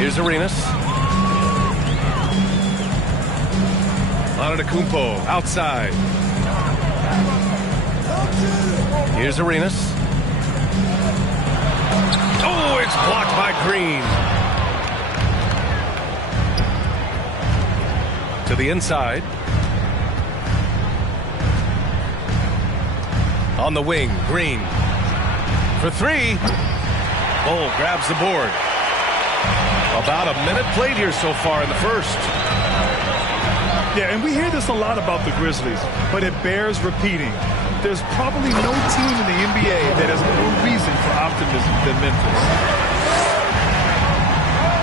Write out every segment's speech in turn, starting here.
Here's Arenas. Antetokounmpo outside. Here's Arenas. Oh, it's blocked by Green. To the inside. On the wing, Green. For three. Bull grabs the board. About a minute played here so far in the first. Yeah, and we hear this a lot about the Grizzlies, but it bears repeating. There's probably no team in the NBA that has more reason for optimism than Memphis.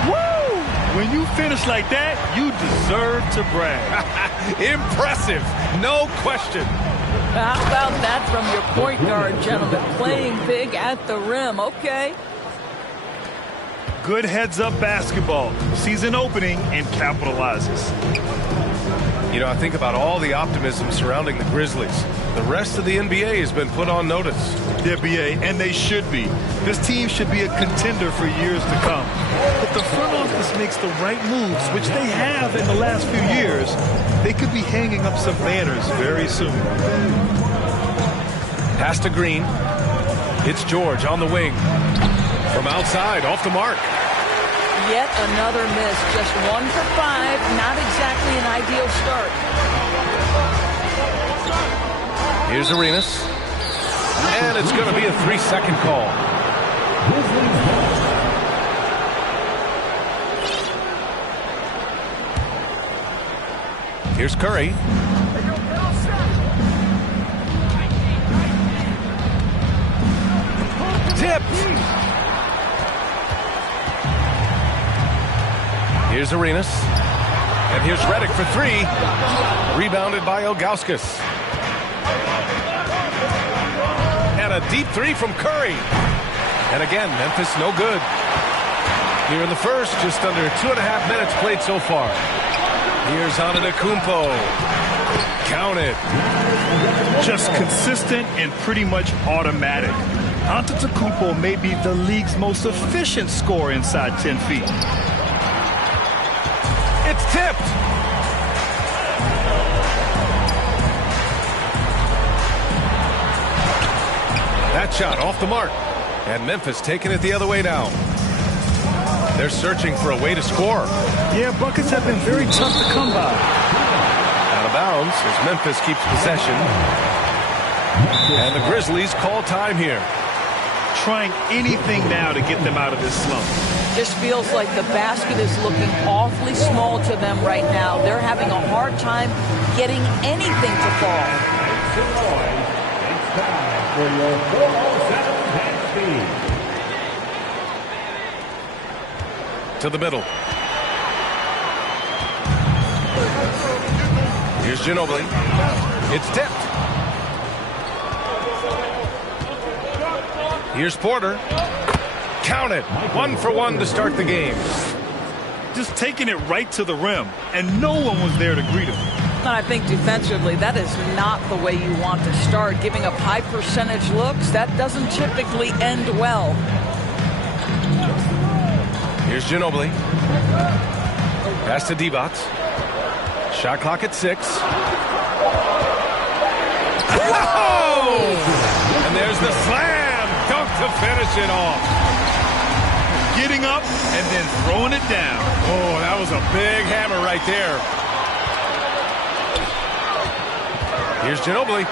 Woo! When you finish like that, you deserve to brag. Impressive, no question. How about that from your point guard, gentlemen? Playing big at the rim, okay. Good heads-up basketball. Sees an opening and capitalizes. You know, I think about all the optimism surrounding the Grizzlies. The rest of the NBA has been put on notice. The NBA, and they should be. This team should be a contender for years to come. If the front office makes the right moves, which they have in the last few years, they could be hanging up some banners very soon. Pass to Green. It's George on the wing. From outside, off the mark. Yet another miss. Just 1 for 5. Not exactly an ideal start. Here's Arenas. And it's going to be a 3-second call. Here's Curry. Tipped. Here's Arenas. And here's Redick for 3. Rebounded by Ilgauskas. And a deep 3 from Curry. And again, Memphis no good. Here in the first, just under 2.5 minutes played so far. Here's Antetokounmpo. Count it. Just consistent and pretty much automatic. Antetokounmpo may be the league's most efficient scorer inside 10 feet. It's tipped. That shot off the mark. And Memphis taking it the other way now. They're searching for a way to score. Yeah, buckets have been very tough to come by. Out of bounds as Memphis keeps possession. And the Grizzlies call time here. Trying anything now to get them out of this slump. Just feels like the basket is looking awfully small to them right now. They're having a hard time getting anything to fall. To the middle. Here's Ginobili. It's tipped. Here's Porter. Count it. 1 for 1 to start the game. Just taking it right to the rim, and no one was there to greet him. And I think defensively, that is not the way you want to start. Giving up high percentage looks, that doesn't typically end well. Here's Ginobili. Pass to Divac. Shot clock at 6. Whoa! And there's the slam dunk to finish it off. Getting up and then throwing it down. Oh, that was a big hammer right there. Here's Ginobili.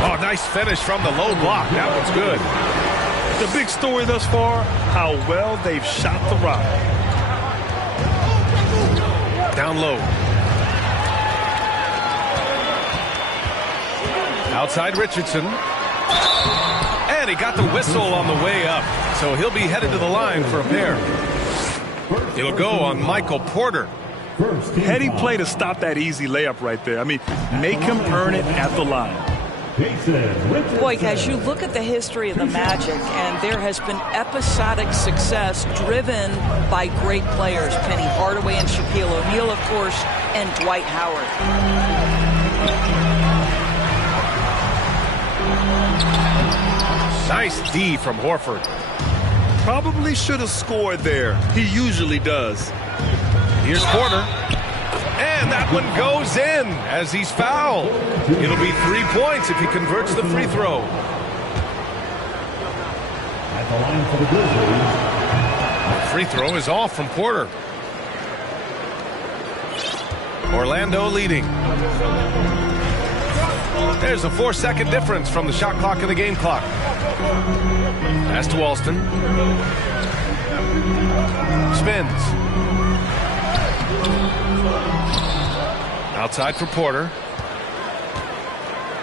Oh, nice finish from the low block. That one's good. The big story thus far, how well they've shot the rock. Down low. Outside Richardson. And he got the whistle on the way up. So he'll be headed to the line for a pair. It'll go on Michael Porter. Heady play to stop that easy layup right there. I mean, make him earn it at the line. Boy, guys, you look at the history of the Magic, and there has been episodic success driven by great players. Penny Hardaway and Shaquille O'Neal, of course, and Dwight Howard. Nice D from Horford. Probably should have scored there. He usually does. Here's Porter. And that one goes in as he's fouled. It'll be 3 points if he converts the free throw. At the line for the Grizzlies. Free throw is off from Porter. Orlando leading. There's a 4-second difference from the shot clock and the game clock. Pass to Alston. Spins. Outside for Porter.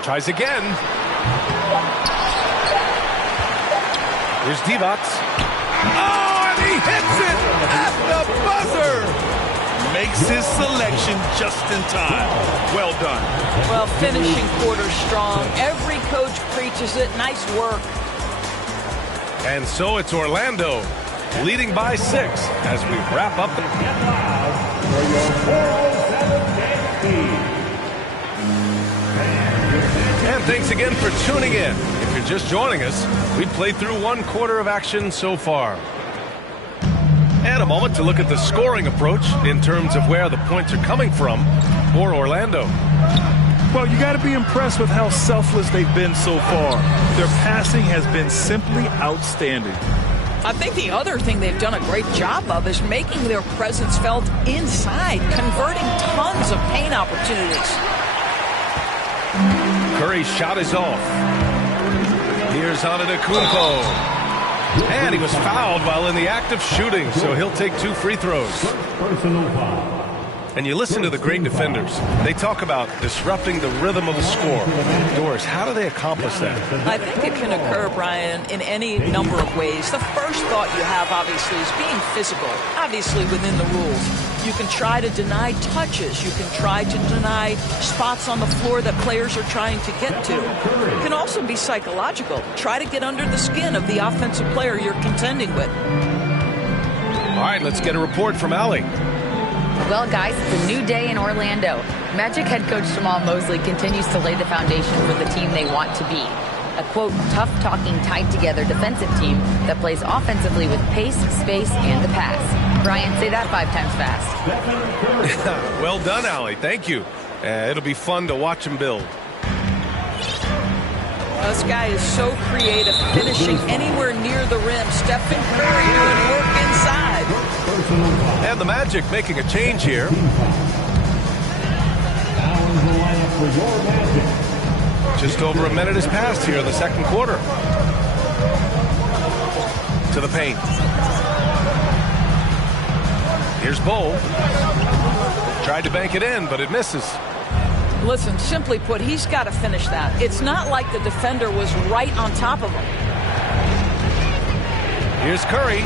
Tries again. Here's Divac. Oh, and he hits it at the buzzer. Makes his selection just in time. Well done. Well, finishing Porter strong. Every coach preaches it. Nice work. And so it's Orlando leading by 6 as we wrap up. And thanks again for tuning in. If you're just joining us, we've played through 1 quarter of action so far. And a moment to look at the scoring approach in terms of where the points are coming from for Orlando. Well, you got to be impressed with how selfless they've been so far. Their passing has been simply outstanding. I think the other thing they've done a great job of is making their presence felt inside, converting tons of paint opportunities. Curry's shot is off. Here's Antetokounmpo. And he was fouled while in the act of shooting, so he'll take 2 free throws. Personal foul. And you listen to the great defenders. They talk about disrupting the rhythm of a score. Doris, how do they accomplish that? I think it can occur, Brian, in any number of ways. The first thought you have, obviously, is being physical, obviously within the rules. You can try to deny touches. You can try to deny spots on the floor that players are trying to get to. It can also be psychological. Try to get under the skin of the offensive player you're contending with. All right, let's get a report from Allie. Well, guys, it's a new day in Orlando. Magic head coach Jamal Mosley continues to lay the foundation for the team they want to be. A, quote, tough-talking, tied-together defensive team that plays offensively with pace, space, and the pass. Brian, say that 5 times fast. Well done, Allie. Thank you. It'll be fun to watch him build. This guy is so creative, finishing anywhere near the rim. Stephen Curry doing work inside. And the Magic making a change here. Just over a minute has passed here in the second quarter. To the paint. Here's Bowl. Tried to bank it in, but it misses. Listen, simply put, he's got to finish that. It's not like the defender was right on top of him. Here's Curry.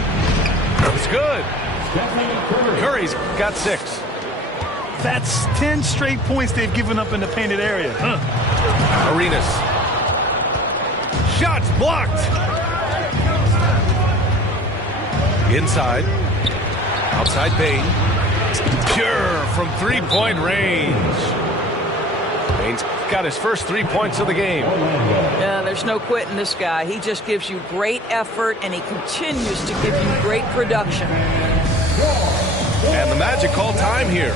It's good. Curry's got 6. That's 10 straight points they've given up in the painted area. Arenas. Shots blocked. Inside. Outside Payne. Pure from 3-point range. Payne's got his first 3 points of the game. Yeah, there's no quitting this guy. He just gives you great effort, and he continues to give you great production. And the Magic call time here.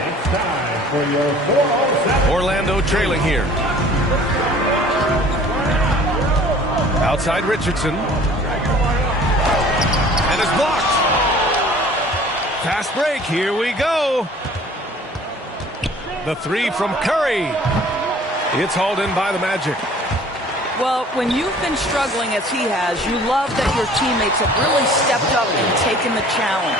It's time for your 407. Orlando trailing here. Outside Richardson. And it's blocked. Fast break. Here we go. The 3 from Curry. It's hauled in by the Magic. Well, when you've been struggling as he has, you love that your teammates have really stepped up and taken the challenge.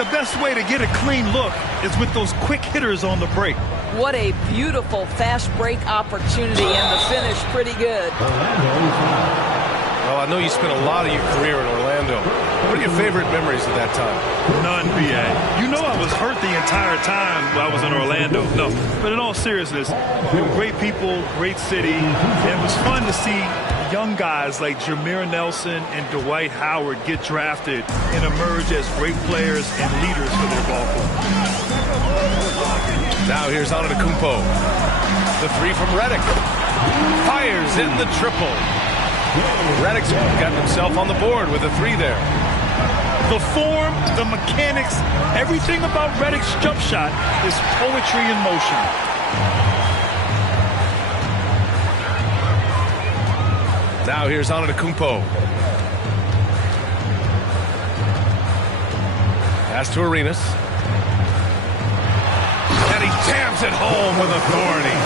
The best way to get a clean look is with those quick hitters on the break. What a beautiful fast break opportunity, and the finish pretty good. Well, I know you spent a lot of your career in Orlando. What are your favorite memories of that time? None, B.A. You know I was hurt the entire time I was in Orlando. No, but in all seriousness, great people, great city. And it was fun to see young guys like Jameer Nelson and Dwight Howard get drafted and emerge as great players and leaders for their ball club. Now here's Antetokounmpo. The three from Redick. Fires in the triple. Redick's gotten himself on the board with a three there. The form, the mechanics, everything about Redick's jump shot is poetry in motion. Now here's Antetokounmpo. Pass to Arenas. And he jams it home with authority.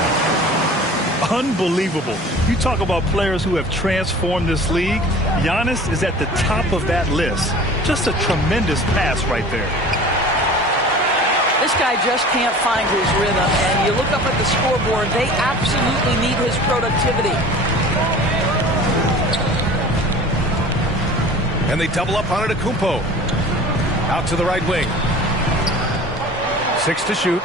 Unbelievable. You talk about players who have transformed this league. Giannis is at the top of that list. Just a tremendous pass right there. This guy just can't find his rhythm, and you look up at the scoreboard, they absolutely need his productivity. And they double up on Antetokounmpo. Out to the right wing. 6 to shoot.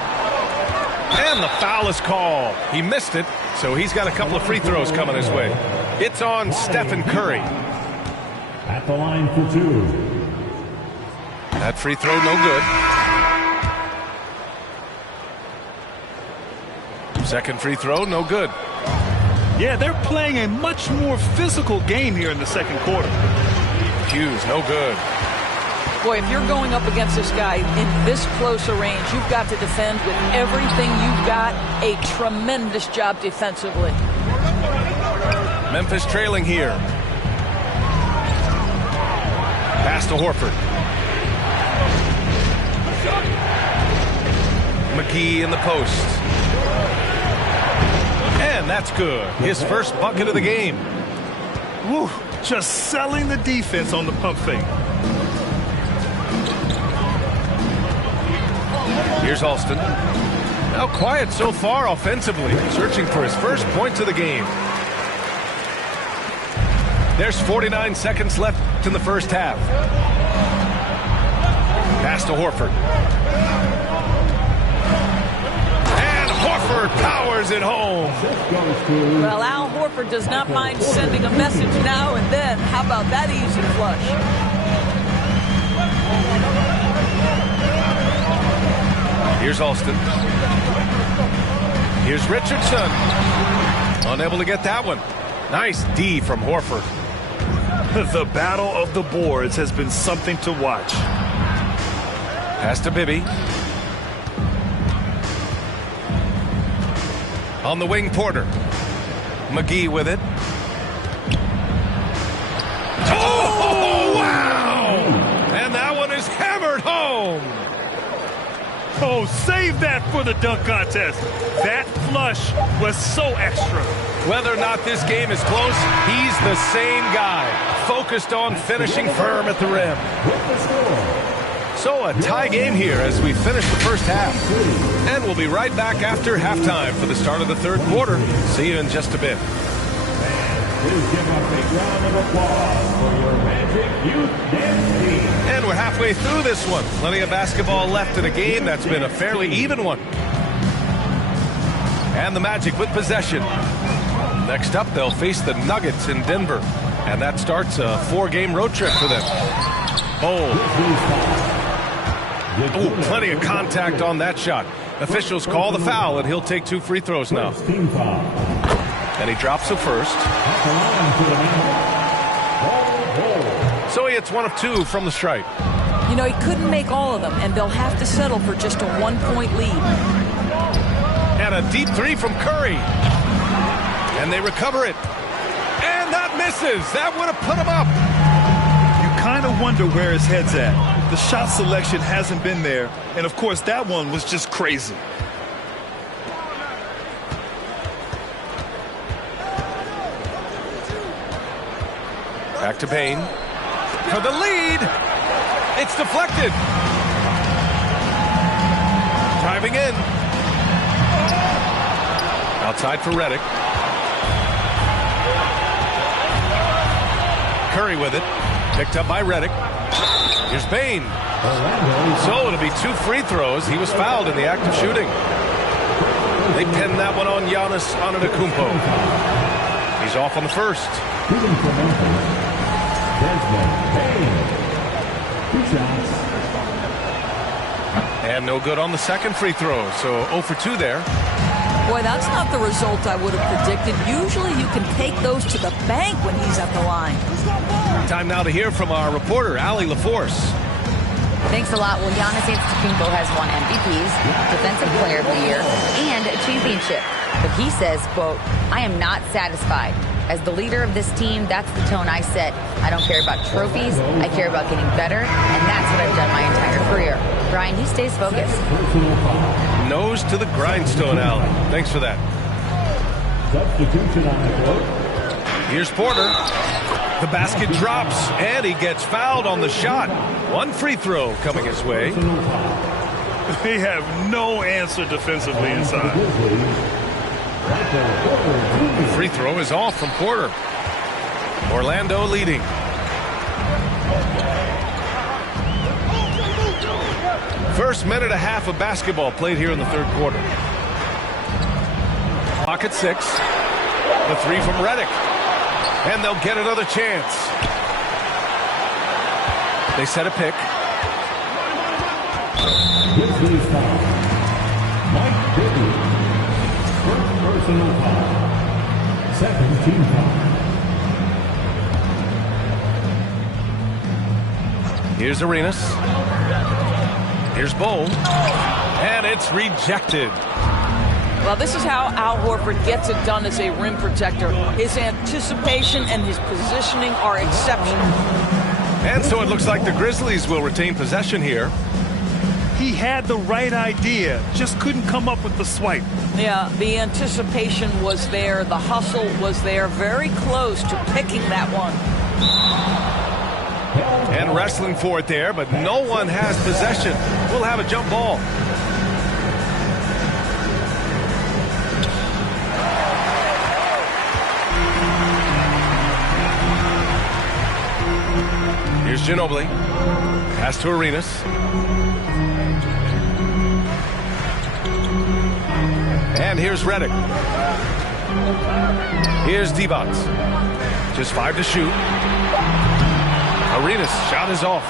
And the foul is called. He missed it, so he's got a couple of free throws coming his way. It's on Stephen Curry. At the line for two. That free throw, no good. Second free throw, no good. Yeah, they're playing a much more physical game here in the second quarter. Hughes, no good. Boy, if you're going up against this guy in this close a range, you've got to defend with everything you've got. A tremendous job defensively. Memphis trailing here. Pass to Horford. McGee in the post. And that's good. His first bucket of the game. Woo, just selling the defense on the pump fake. Here's Alston. Now quiet so far offensively, searching for his first points of the game. There's 49 seconds left in the first half. Pass to Horford. And Horford powers it home. Well, Al Horford does not mind sending a message now and then. How about that easy flush? Here's Alston. Here's Richardson. Unable to get that one. Nice D from Horford. The battle of the boards has been something to watch. Pass to Bibby. On the wing, Porter. McGee with it. Oh, wow! And that one is hammered home. Oh, save that for the dunk contest. That flush was so extra. Whether or not this game is close, he's the same guy, focused on finishing firm at the rim. So a tie game here as we finish the first half. And we'll be right back after halftime for the start of the third quarter. See you in just a bit. Please give a big round of applause for your Magic Youth Dance Team. And we're halfway through this one. Plenty of basketball left in a game that's been a fairly even one. And the Magic with possession. Next up, they'll face the Nuggets in Denver. And that starts a 4-game road trip for them. Oh, plenty of contact on that shot. Officials call the foul, and he'll take 2 free throws now. And he drops the first. So he hits 1 of 2 from the stripe. You know, he couldn't make all of them, and they'll have to settle for just a 1-point lead. And a deep 3 from Curry. And they recover it. And that misses. That would have put him up. You kind of wonder where his head's at. The shot selection hasn't been there. And, of course, that one was just crazy. Back to Payne. For the lead. It's deflected. Driving in. Outside for Redick. Curry with it. Picked up by Redick. Here's Payne. So it'll be 2 free throws. He was fouled in the act of shooting. They pinned that one on Giannis Antetokounmpo. He's off on the first. And no good on the second free throw, so 0 for 2 there. Boy, that's not the result I would have predicted. Usually you can take those to the bank when he's at the line. Time now to hear from our reporter, Allie LaForce. Thanks a lot. Well, Giannis Antetokounmpo has won MVPs, Defensive Player of the Year, and a championship. But he says, quote, "I am not satisfied. As the leader of this team, that's the tone I set. I don't care about trophies. I care about getting better, and that's what I've done my entire career." Brian, he stays focused. Nose to the grindstone, Allie. Thanks for that. Substitution on the court. Here's Porter. The basket drops, and he gets fouled on the shot. One free throw coming his way. They have no answer defensively inside. The free throw is off from Porter. Orlando leading. First minute and a half of basketball played here in the third quarter. Clock at 6. The three from Redick. And they'll get another chance. They set a pick. Mike Bibby. First personal foul. Second team foul. Here's Arenas. Here's Bowl. And it's rejected. Well, this is how Al Horford gets it done as a rim protector. His anticipation and his positioning are exceptional. And so it looks like the Grizzlies will retain possession here. He had the right idea, just couldn't come up with the swipe. Yeah, the anticipation was there. The hustle was there. Very close to picking that one. And wrestling for it there, but no one has possession. We'll have a jump ball. Here's Ginobili. Pass to Arenas. And here's Redick. Here's Divac. Just 5 to shoot. Arenas' shot is off.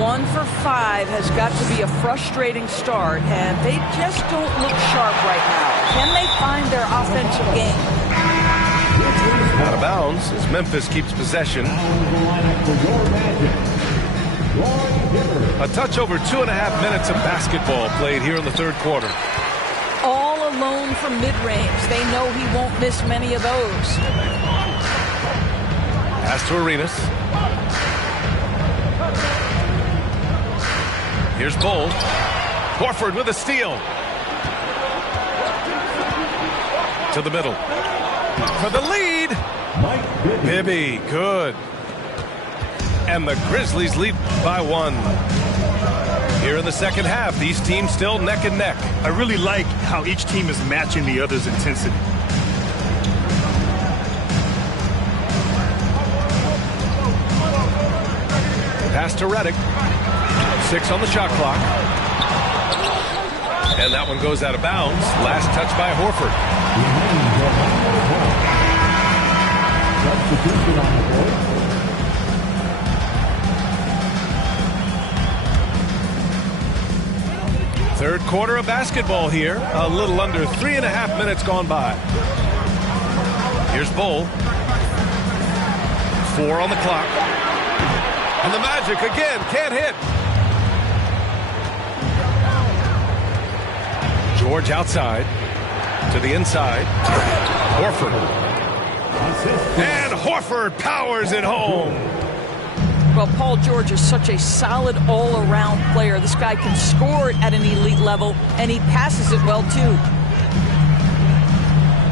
1 for 5 has got to be a frustrating start, and they just don't look sharp right now. Can they find their offensive game? Out of bounds as Memphis keeps possession. A touch over 2.5 minutes of basketball played here in the third quarter. All alone from mid-range. They know he won't miss many of those. Pass to Arenas. Here's Bull. Horford with a steal. To the middle. For the lead. Bibby, good. And the Grizzlies lead by 1. Here in the second half, these teams still neck and neck. I really like how each team is matching the other's intensity. Pass to Redick. 6 on the shot clock. And that one goes out of bounds. Last touch by Horford. Substitution on the board. Third quarter of basketball here. A little under 3.5 minutes gone by. Here's Bull. 4 on the clock. And the Magic again can't hit. George outside. To the inside. Horford. And Horford powers it home. Well, Paul George is such a solid all-around player. This guy can score it at an elite level, and he passes it well, too.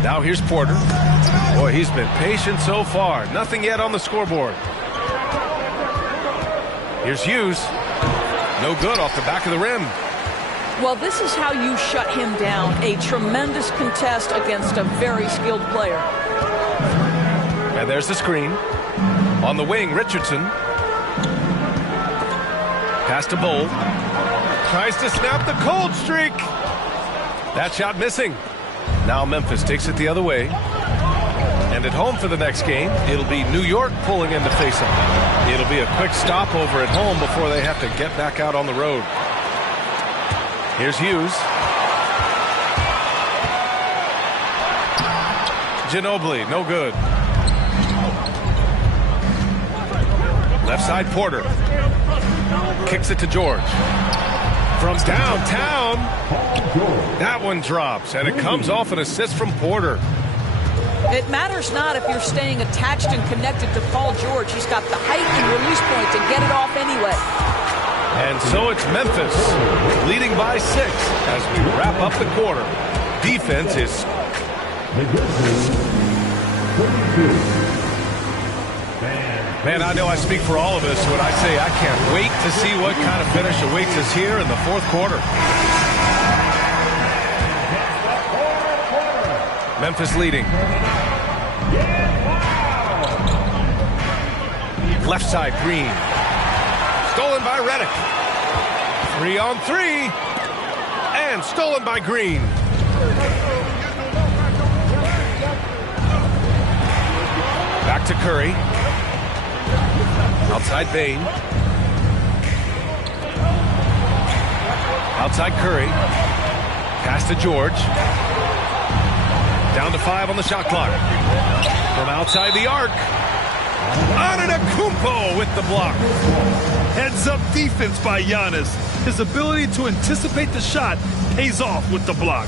Now here's Porter. Boy, he's been patient so far. Nothing yet on the scoreboard. Here's Hughes. No good off the back of the rim. Well, this is how you shut him down. A tremendous contest against a very skilled player. And there's the screen. On the wing, Richardson. Pass to Bull. Tries to snap the cold streak. That shot missing. Now Memphis takes it the other way. And at home for the next game, it'll be New York pulling in to face them. It'll be a quick stopover at home before they have to get back out on the road. Here's Hughes. Ginobili, no good. Left side, Porter. Kicks it to George. From downtown. That one drops, and it comes off an assist from Porter. It matters not if you're staying attached and connected to Paul George. He's got the height and release point to get it off anyway. And so it's Memphis leading by 6 as we wrap up the quarter. Defense is... Man, I know I speak for all of us when I say I can't wait to see what kind of finish awaits us here in the fourth quarter. Memphis leading. Left side, Green. Stolen by Redick. 3-on-3. And stolen by Green. Back to Curry. Outside Bain. Outside Curry. Pass to George. Down to 5 on the shot clock. From outside the arc. Antetokounmpo with the block. Heads-up defense by Giannis. His ability to anticipate the shot pays off with the block.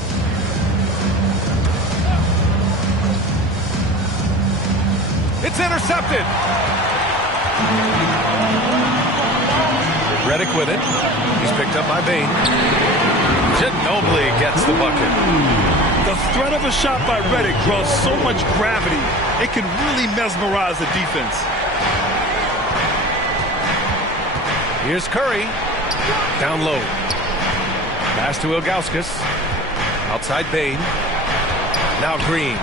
It's intercepted. Redick with it. He's picked up by Bain. Ginobili gets the bucket. The threat of a shot by Redick draws so much gravity, it can really mesmerize the defense. Here's Curry. Down low. Pass to Ilgauskas. Outside Bain. Now Green.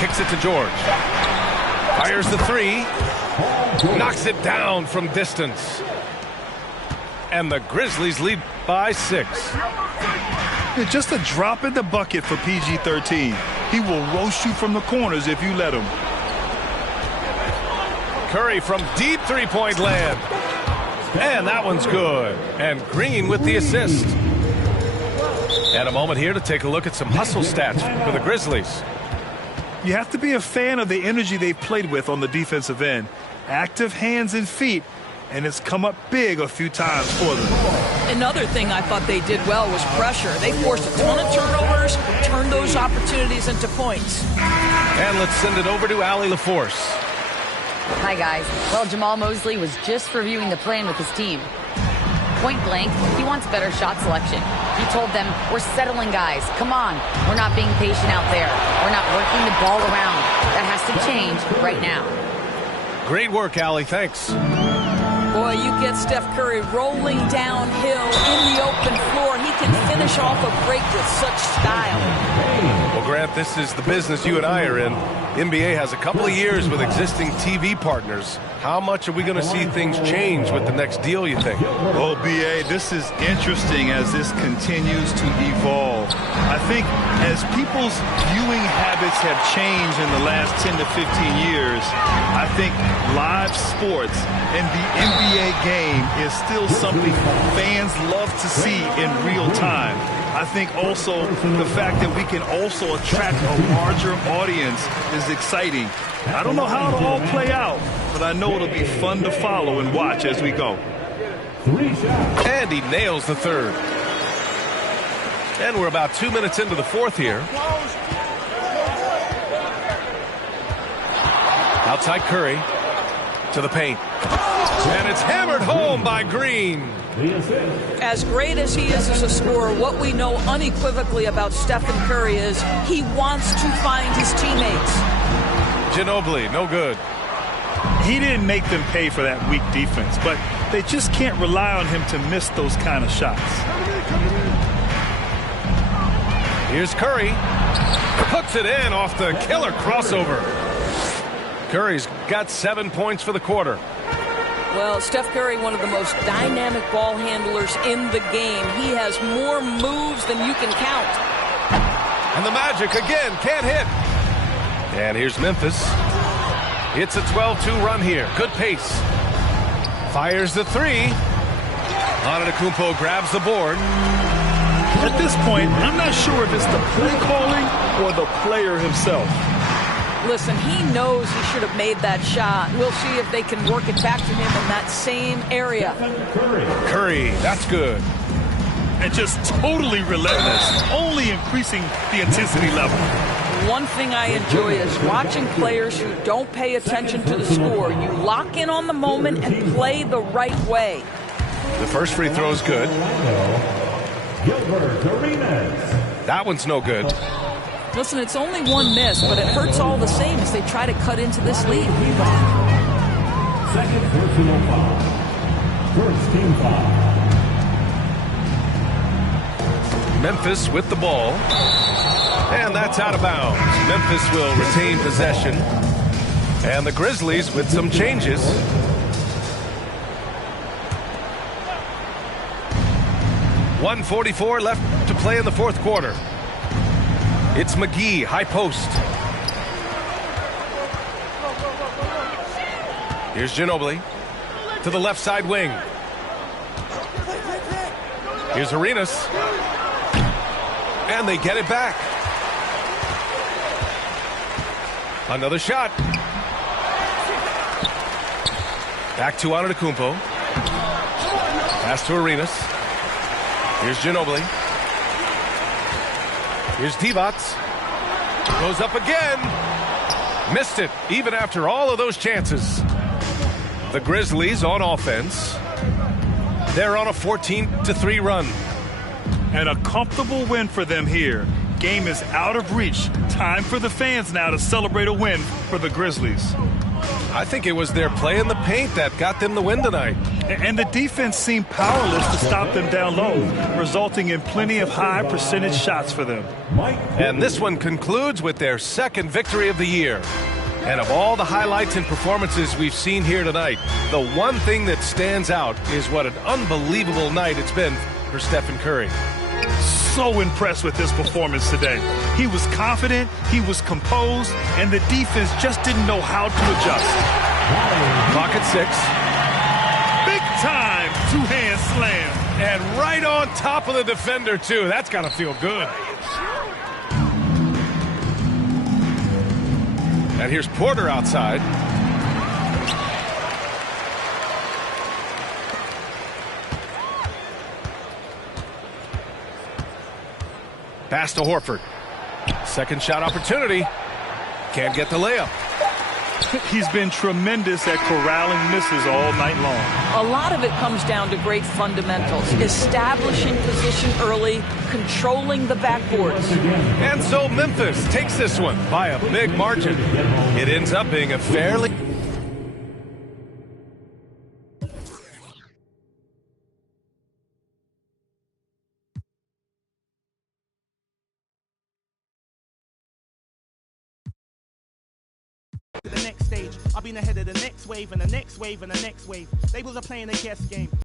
Kicks it to George. Fires the 3. Knocks it down from distance. And the Grizzlies lead by 6. Just a drop in the bucket for PG-13. He will roast you from the corners if you let him. Curry from deep three-point land. And that one's good. And Green with the assist. And a moment here to take a look at some hustle stats for the Grizzlies. You have to be a fan of the energy they've played with on the defensive end. Active hands and feet, and it's come up big a few times for them. Another thing I thought they did well was pressure. They forced a ton of turnovers, turned those opportunities into points. And let's send it over to Allie LaForce. Hi, guys. Well, Jamal Mosley was just reviewing the plan with his team. Point blank, he wants better shot selection. He told them, we're settling guys. Come on. We're not being patient out there. We're not working the ball around. That has to change right now. Great work, Allie. Thanks. Boy, you get Steph Curry rolling downhill in the open floor. He can finish off a break with such style. Well, Grant, this is the business you and I are in. NBA has a couple of years with existing TV partners. How much are we going to see things change with the next deal, you think? Well, B.A., this is interesting as this continues to evolve. I think as people's viewing habits have changed in the last 10 to 15 years, I think live sports and the NBA game is still something fans love to see in real time. I think also the fact that we can also attract a larger audience is exciting. I don't know how it'll all play out, but I know it'll be fun to follow and watch as we go. And he nails the third. And we're about 2 minutes into the fourth here. Outside Curry to the paint. And it's hammered home by Green. As great as he is as a scorer, what we know unequivocally about Stephen Curry is he wants to find his teammates. Ginobili, no good. He didn't make them pay for that weak defense, but they just can't rely on him to miss those kind of shots. Here's Curry. Hooks it in off the killer crossover. Curry's got 7 points for the quarter. Well, Steph Curry, one of the most dynamic ball handlers in the game. He has more moves than you can count. And the Magic again can't hit. And here's Memphis. It's a 12-2 run here. Good pace. Fires the 3. Antetokounmpo grabs the board. At this point, I'm not sure if it's the play calling or the player himself. Listen, he knows he should have made that shot. We'll see if they can work it back to him in that same area. Curry, that's good. And just totally relentless, only increasing the intensity level. One thing I enjoy is watching players who don't pay attention to the score. You lock in on the moment and play the right way. The first free throw is good. That one's no good. Listen, it's only one miss, but it hurts all the same as they try to cut into this lead. Second personal foul. First team foul. Memphis with the ball. And that's out of bounds. Memphis will retain possession. And the Grizzlies with some changes. .144 left to play in the fourth quarter. It's McGee, high post. Here's Ginobili to the left side wing. Here's Arenas. And they get it back. Another shot. Back to Antetokounmpo. Pass to Arenas. Here's Ginobili. Here's Divac. Goes up again. Missed it, even after all of those chances. The Grizzlies on offense. They're on a 14-3 run. And a comfortable win for them here. Game is out of reach. Time for the fans now to celebrate a win for the Grizzlies. I think it was their play in the paint that got them the win tonight. And the defense seemed powerless to stop them down low, resulting in plenty of high percentage shots for them. And this one concludes with their second victory of the year. And of all the highlights and performances we've seen here tonight, the one thing that stands out is what an unbelievable night it's been for Stephen Curry. So impressed with his performance today. He was confident, he was composed, and the defense just didn't know how to adjust. Clock at 6. Big time two-hand slam. And right on top of the defender, too. That's got to feel good. And here's Porter outside. Pass to Horford. Second shot opportunity. Can't get the layup. He's been tremendous at corralling misses all night long. A lot of it comes down to great fundamentals. Establishing position early, controlling the backboards. And so Memphis takes this one by a big margin. It ends up being a fairly... The next stage, I'll be in the head of the next wave and the next wave and the next wave. Labels are playing a guess game.